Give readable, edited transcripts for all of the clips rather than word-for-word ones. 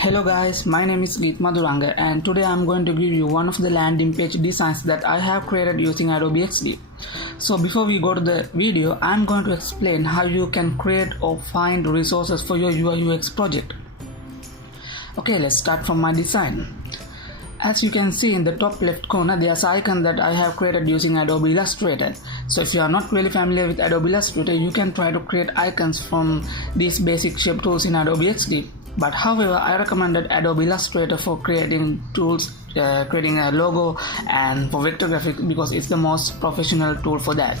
Hello guys, my name is geeth.mad and today I am going to give you one of the landing page designs that I have created using Adobe XD. So before we go to the video, I am going to explain how you can create or find resources for your UI UX project. Okay, let's start from my design. As you can see in the top left corner, there's an icon that I have created using Adobe Illustrator. So if you are not really familiar with Adobe Illustrator, you can try to create icons from these basic shape tools in Adobe XD. But however, I recommended Adobe Illustrator for creating tools, creating a logo and for vector graphics because it's the most professional tool for that.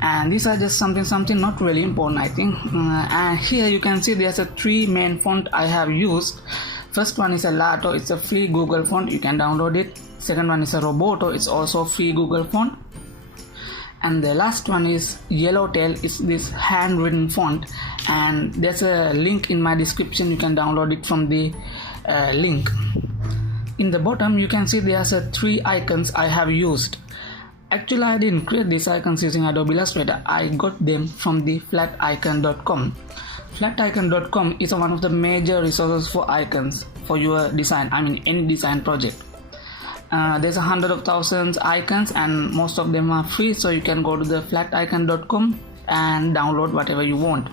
And these are just something not really important, I think. And here you can see there's a three main font I have used. First one is a Lato, it's a free Google font, you can download it. Second one is a Roboto, it's also free Google font. And the last one is Yellowtail, it's this handwritten font, and there's a link in my description, you can download it from the link. In the bottom you can see there's three icons I have used. Actually I didn't create these icons using Adobe Illustrator, I got them from the flaticon.com. Flaticon.com is one of the major resources for icons for your design, any design project. There's 100,000 icons and most of them are free, so you can go to the flaticon.com and download whatever you want.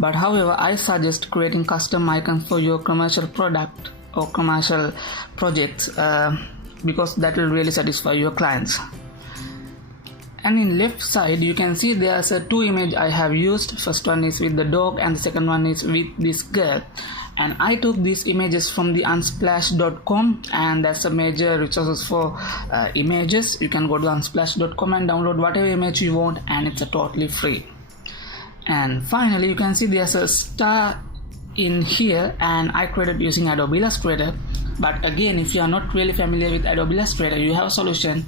But however, I suggest creating custom icons for your commercial product or commercial projects because that will really satisfy your clients. And in left side you can see there's two images I have used. First one is with the dog and the second one is with this girl. And I took these images from the unsplash.com, and that's a major resources for images. You can go to unsplash.com and download whatever image you want, and it's totally free. And finally you can see there's a star in here, and I created using Adobe Illustrator. But again, if you are not really familiar with Adobe Illustrator, you have a solution.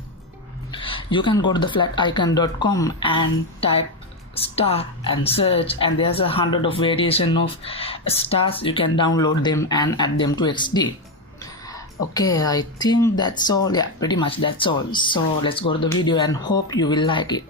You can go to the flaticon.com and type star and search, and there's 100 of variation of stars. You can download them and add them to XD. Okay, I think that's all. Yeah, pretty much that's all. So let's go to the video and hope you will like it.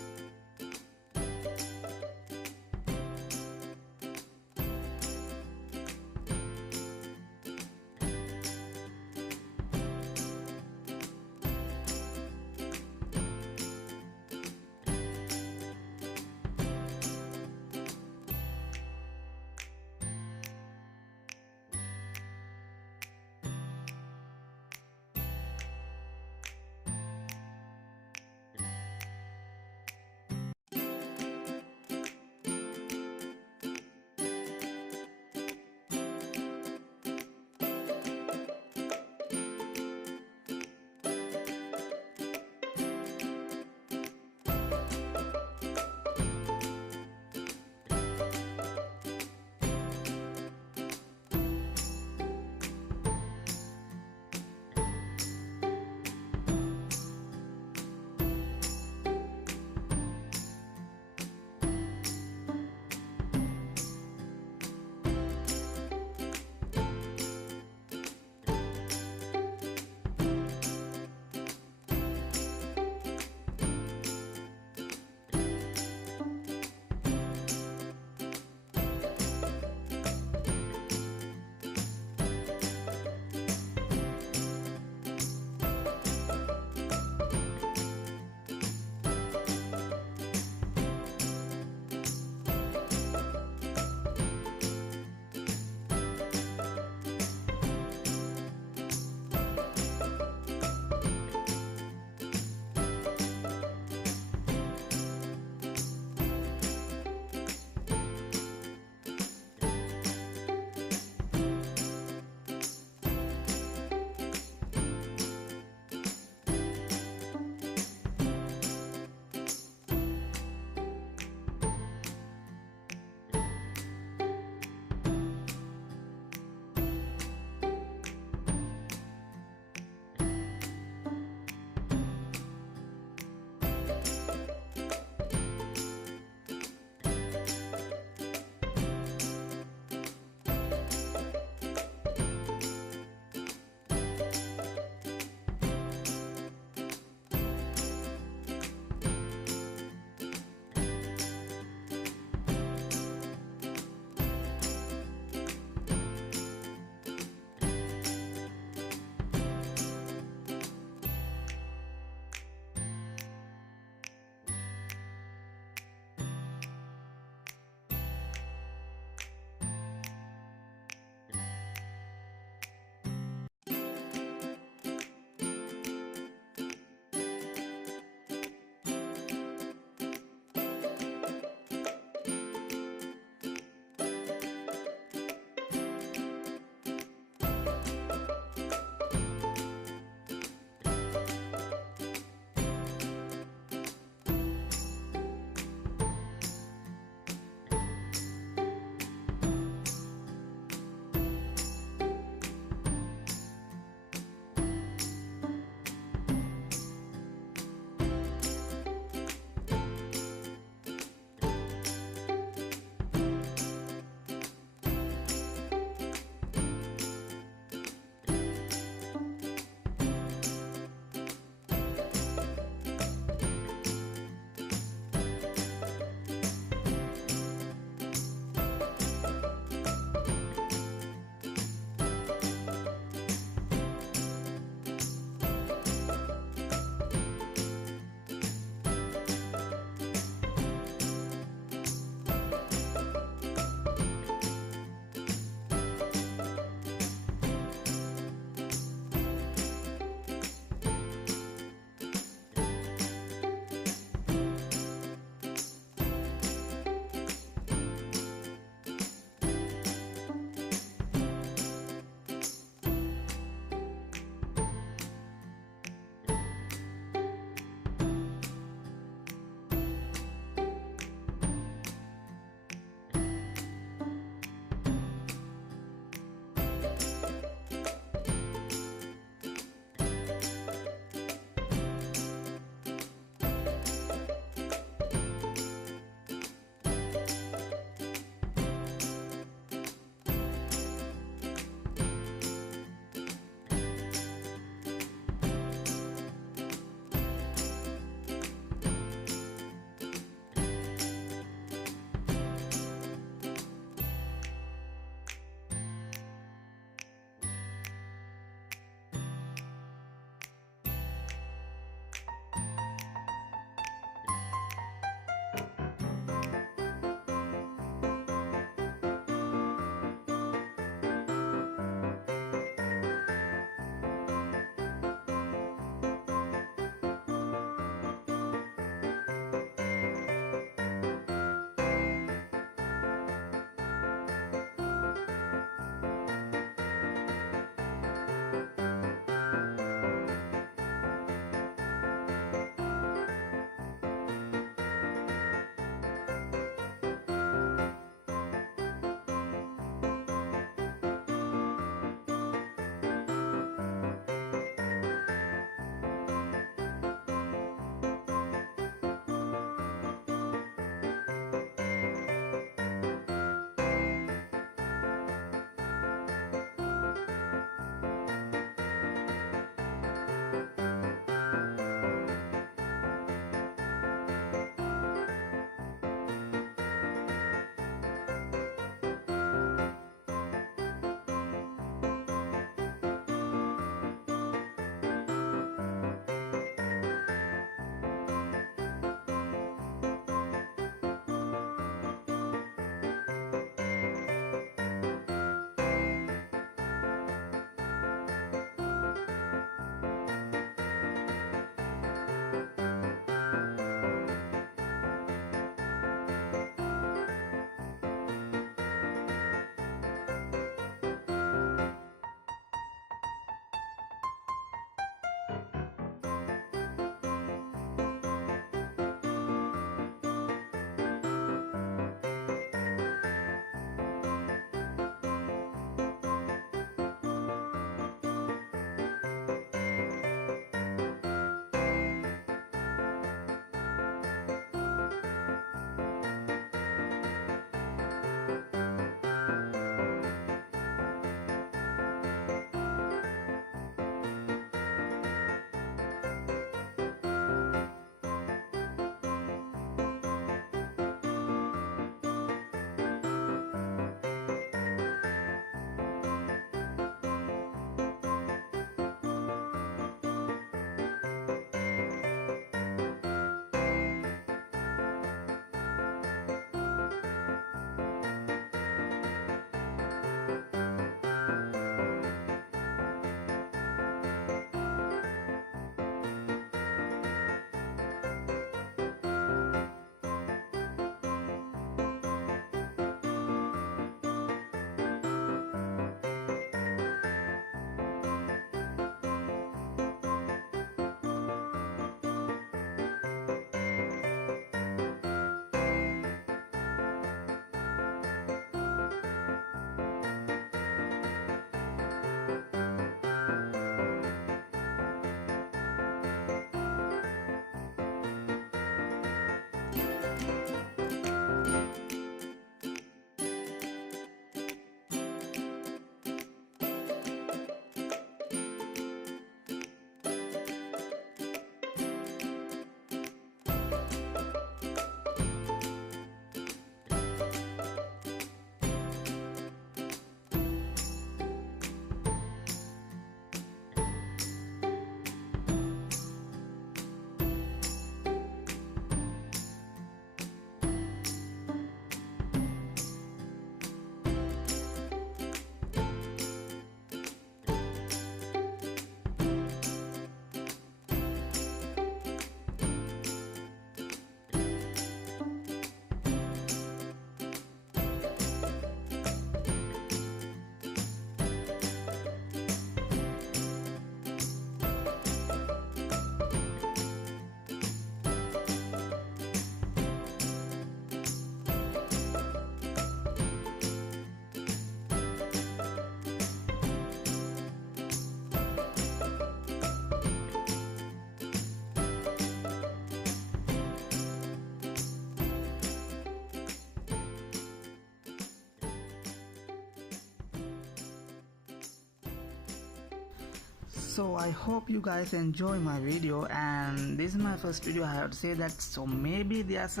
So I hope you guys enjoy my video, and this is my first video, I have to say that. So maybe there's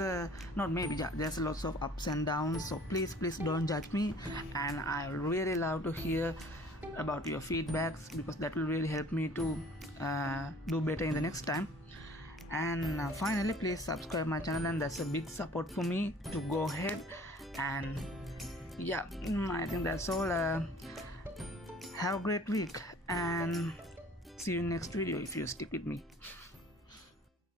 there's lots of ups and downs, so please don't judge me, and I really love to hear about your feedbacks, because that will really help me to do better in the next time. And finally, please subscribe my channel, and that's a big support for me to go ahead. And yeah, I think that's all. Have a great week, and see you in next video if you stick with me.